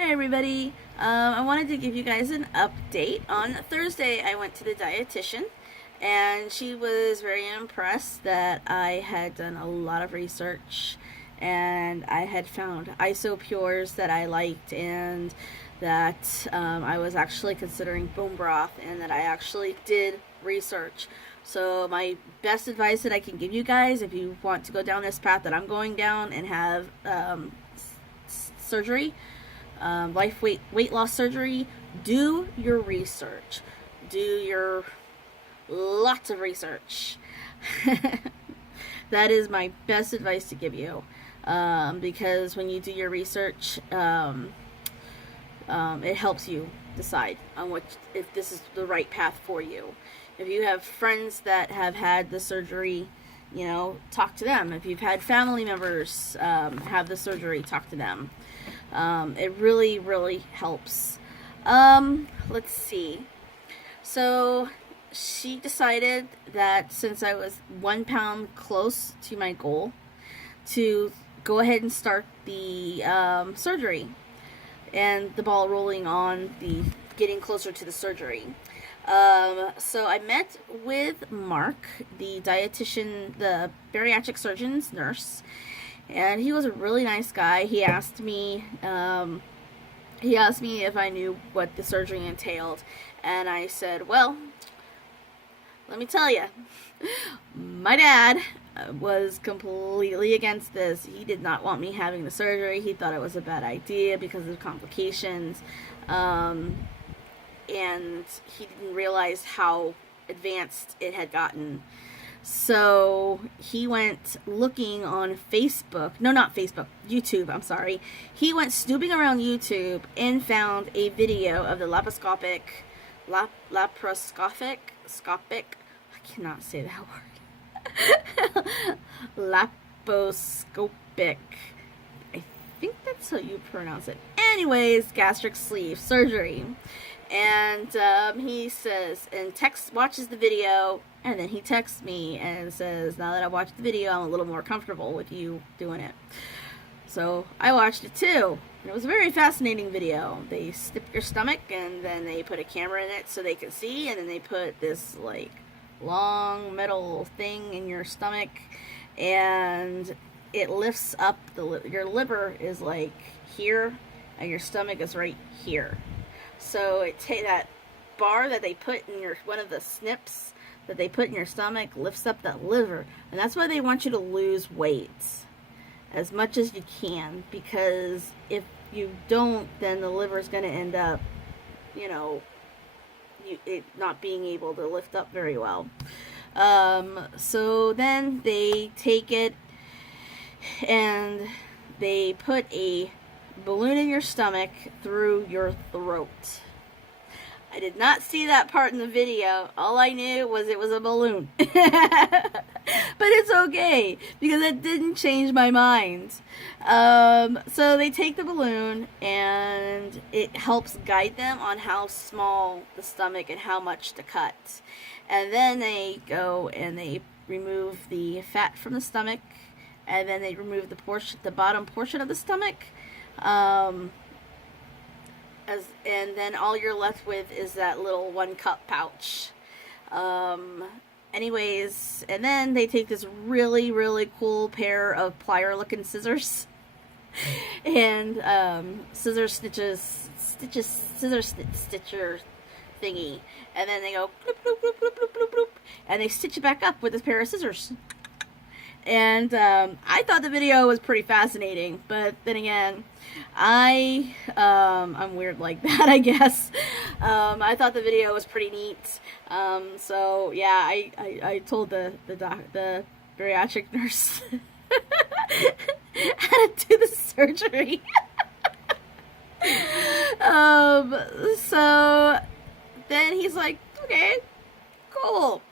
Hi everybody. I wanted to give you guys an update. On Thursday I went to the dietitian and she was very impressed that I had done a lot of research and I had found isopures that I liked and that I was actually considering bone broth and that I actually did research. So my best advice that I can give you guys if you want to go down this path that I'm going down and have surgery, weight loss surgery, do your research. Do your lots of research. That is my best advice to give you, because when you do your research, it helps you decide on if this is the right path for you. If you have friends that have had the surgery, talk to them. If you've had family members have the surgery, talk to them. It really, really helps. Let's see. So she decided that since I was 1 pound close to my goal, to go ahead and start the surgery and the ball rolling on the getting closer to the surgery. So I met with Mark, the dietitian, the bariatric surgeon's nurse, and he was a really nice guy. He asked me if I knew what the surgery entailed, and I said, well, let me tell you, my dad was completely against this. He did not want me having the surgery. He thought it was a bad idea because of complications, and he didn't realize how advanced it had gotten. So he went looking on YouTube, I'm sorry. He went snooping around YouTube and found a video of the laparoscopic, I cannot say that word. Laparoscopic, I think that's how you pronounce it. Anyways, gastric sleeve surgery. And he says, watches the video, and then he texts me and says, now that I watched the video, I'm a little more comfortable with you doing it. So I watched it too. And it was a very fascinating video. They snip your stomach, and then they put a camera in it so they can see, and then they put this long metal thing in your stomach, and it lifts up your liver is here, and your stomach is right here. So that bar that they put in one of the snips that they put in your stomach lifts up that liver. And that's why they want you to lose weight as much as you can, because if you don't, then the liver is going to end up, it not being able to lift up very well. So then they take it and they put a balloon in your stomach through your throat. I did not see that part in the video. All I knew was it was a balloon. But it's okay, because it didn't change my mind. So they take the balloon, and it helps guide them on how small the stomach and how much to cut. And then they go and they remove the fat from the stomach, and then they remove the bottom portion of the stomach. And then all you're left with is that little 1 cup pouch. Anyways, and then they take this really, really cool pair of plier looking scissors and scissor stitcher thingy, and then they go bloop, bloop, bloop, bloop, bloop, bloop, bloop, and they stitch it back up with this pair of scissors. And I thought the video was pretty fascinating, but then again, I'm weird like that, I guess. I thought the video was pretty neat. So yeah, I told the bariatric nurse how to do the surgery. So then he's like, okay, cool.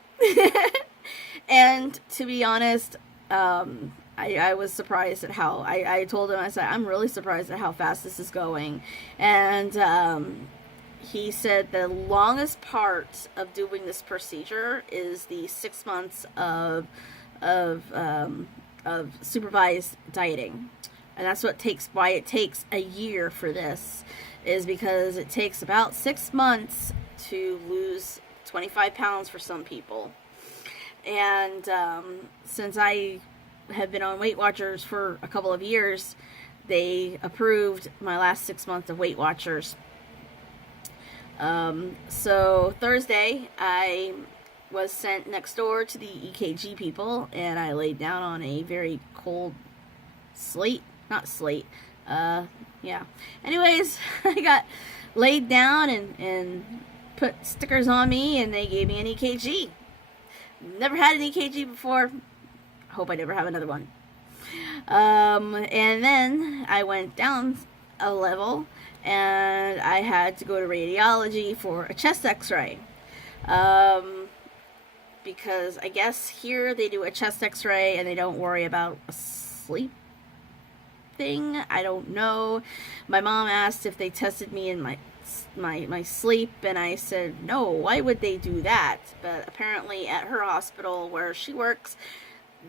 And to be honest, I was surprised at how, I told him, I said, I'm really surprised at how fast this is going. And he said the longest part of doing this procedure is the 6 months of supervised dieting. And that's why it takes a year for this, is because it takes about 6 months to lose 25 pounds for some people. And since I have been on Weight Watchers for a couple of years, they approved my last 6 months of Weight Watchers. So Thursday, I was sent next door to the EKG people, and I laid down on a very cold yeah. Anyways, I got laid down and put stickers on me, and they gave me an EKG. Never had an EKG before. Hope I never have another one. And then I went down a level, and I had to go to radiology for a chest x-ray. Because I guess here they do a chest x-ray and they don't worry about a sleep thing. I don't know. My mom asked if they tested me in my sleep, and I said no, why would they do that? But apparently at her hospital where she works,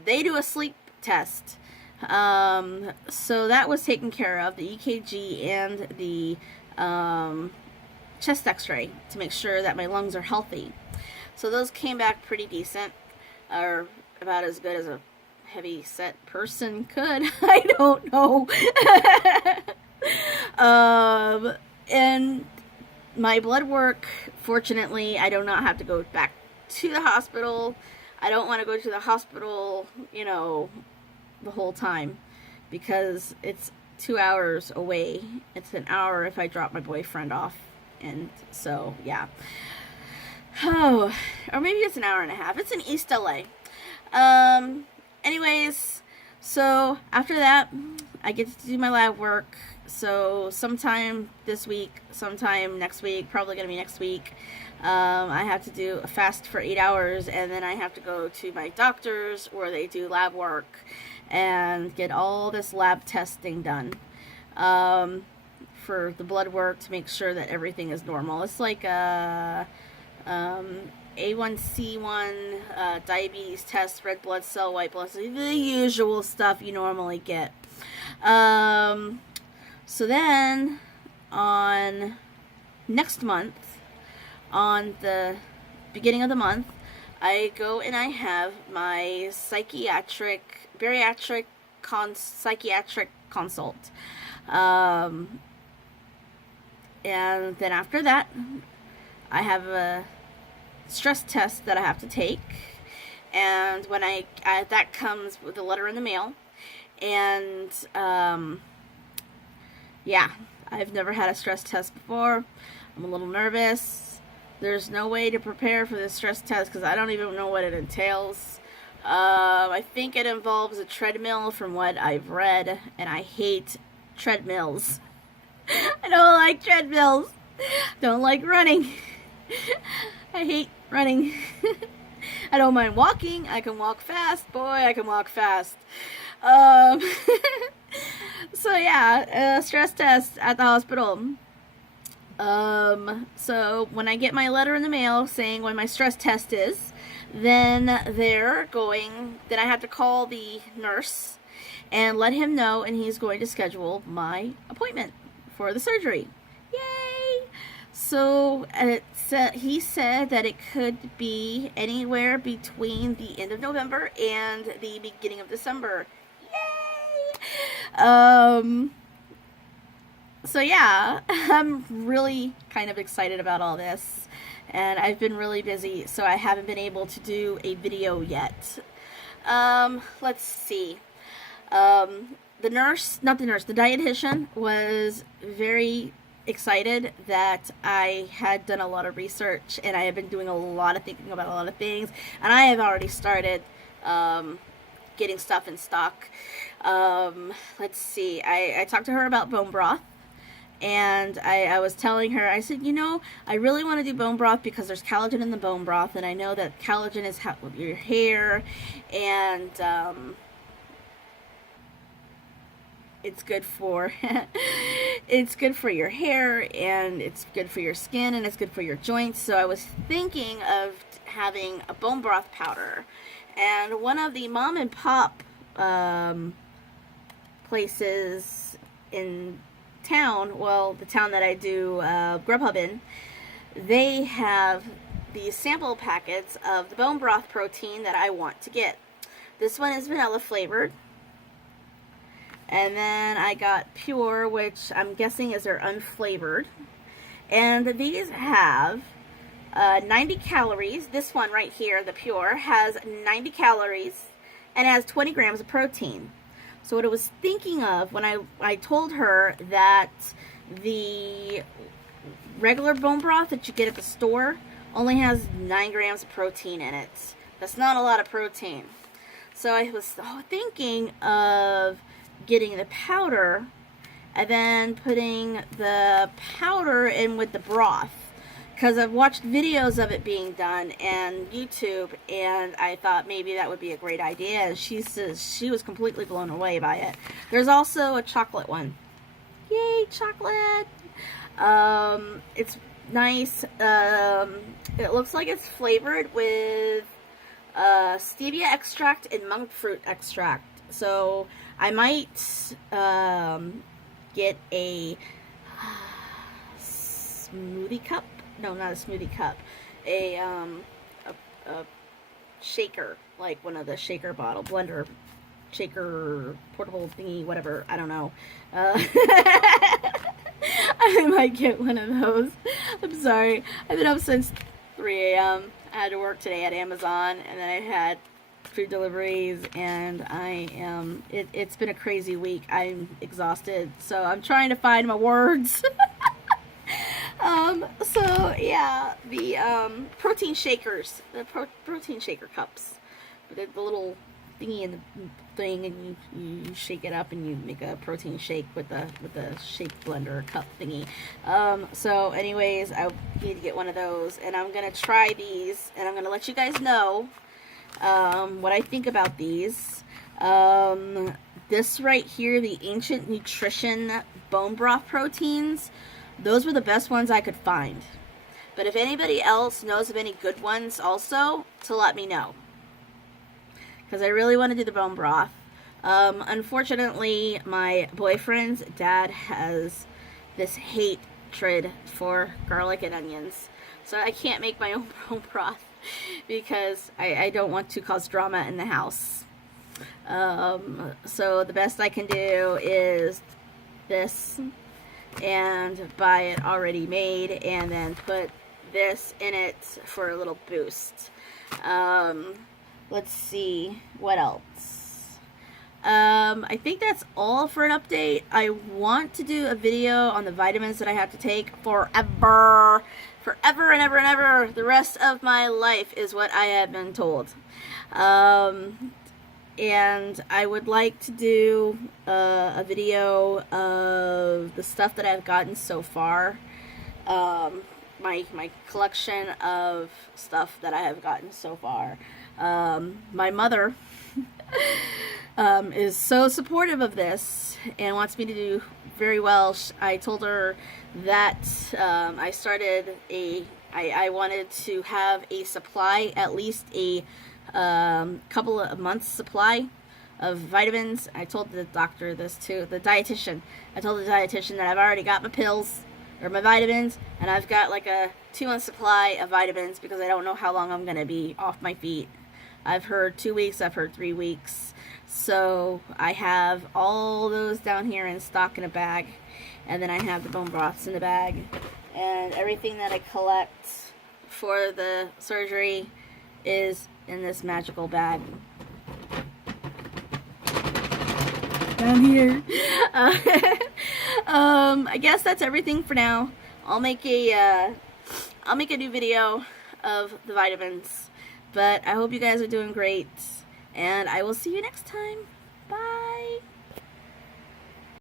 they do a sleep test. So that was taken care of, the EKG and the chest x-ray, to make sure that my lungs are healthy. So those came back pretty decent, or about as good as a heavy set person could. I don't know. And my blood work, fortunately, I do not have to go back to the hospital. I don't want to go to the hospital, the whole time, because it's 2 hours away. It's an hour if I drop my boyfriend off. And so, yeah. Oh, or maybe it's an hour and a half. It's in East LA. Anyways, so after that, I get to do my lab work. So sometime this week, sometime next week, probably going to be next week, I have to do a fast for 8 hours, and then I have to go to my doctor's where they do lab work and get all this lab testing done for the blood work to make sure that everything is normal. It's like a A1C1, diabetes test, red blood cell, white blood cell, the usual stuff you normally get. So then, on next month, on the beginning of the month, I go and I have my bariatric psychiatric consult. And then after that, I have a stress test that I have to take, and when that comes with a letter in the mail, and yeah, I've never had a stress test before. I'm a little nervous. There's no way to prepare for this stress test because I don't even know what it entails. I think it involves a treadmill from what I've read, and I hate treadmills. I don't like treadmills. Don't like running. I hate running. I don't mind walking. I can walk fast. Boy, I can walk fast. So yeah, stress test at the hospital. So when I get my letter in the mail saying when my stress test is, then I have to call the nurse and let him know, and he's going to schedule my appointment for the surgery. Yay! So he said that it could be anywhere between the end of November and the beginning of December. Yay! So yeah, I'm really kind of excited about all this, and I've been really busy, so I haven't been able to do a video yet. Let's see. The dietitian was very excited that I had done a lot of research, and I have been doing a lot of thinking about a lot of things, and I have already started getting stuff in stock. Let's see. I talked to her about bone broth. And I was telling her, I said, I really want to do bone broth because there's collagen in the bone broth, and I know that collagen is with your hair, and it's good for it's good for your hair, and it's good for your skin, and it's good for your joints. So I was thinking of having a bone broth powder, and one of the mom and pop places in town, well, the town that I do Grubhub in, they have the sample packets of the bone broth protein that I want to get. This one is vanilla flavored. And then I got pure, which I'm guessing is their unflavored. And these have 90 calories. This one right here, the pure, has 90 calories and has 20 grams of protein. So what I was thinking of when I told her that the regular bone broth that you get at the store only has 9 grams of protein in it. That's not a lot of protein. So I was thinking of getting the powder and then putting the powder in with the broth, because I've watched videos of it being done and YouTube, and I thought maybe that would be a great idea. And she says she was completely blown away by it. There's also a chocolate one. Yay, chocolate! It's nice. It looks like it's flavored with stevia extract and monk fruit extract. So I might get a smoothie cup. No, not a smoothie cup. A shaker, like one of the shaker bottle, blender, shaker, portable thingy, whatever. I don't know. I might get one of those. I'm sorry. I've been up since 3 a.m. I had to work today at Amazon, and then I had food deliveries, and it's been a crazy week. I'm exhausted, so I'm trying to find my words. So yeah, the protein shakers, the protein shaker cups, the little thingy in the thing, and you shake it up and you make a protein shake with the shake blender cup thingy. So anyways, I need to get one of those, and I'm gonna try these, and I'm gonna let you guys know what I think about these. This right here, the Ancient Nutrition bone broth proteins, those were the best ones I could find. But if anybody else knows of any good ones also, to let me know, because I really want to do the bone broth. Unfortunately, my boyfriend's dad has this hatred for garlic and onions, so I can't make my own bone broth because I don't want to cause drama in the house. So the best I can do is this, and buy it already made, and then put this in it for a little boost. Let's see what else. I think that's all for an update. I want to do a video on the vitamins that I have to take forever and ever and ever. The rest of my life is what I have been told. And I would like to do a video of the stuff that I've gotten so far. My collection of stuff that I have gotten so far. My mother is so supportive of this and wants me to do very well. I told her that I wanted to have a supply, at least a couple of months supply of vitamins. I told the doctor this too, the dietitian. I told the dietitian that I've already got my pills or my vitamins, and I've got like a 2-month supply of vitamins because I don't know how long I'm going to be off my feet. I've heard 2 weeks, I've heard 3 weeks. So I have all those down here in stock in a bag, and then I have the bone broths in the bag, and everything that I collect for the surgery is in this magical bag down here. I guess that's everything for now. I'll make a new video of the vitamins, but I hope you guys are doing great, and I will see you next time. Bye.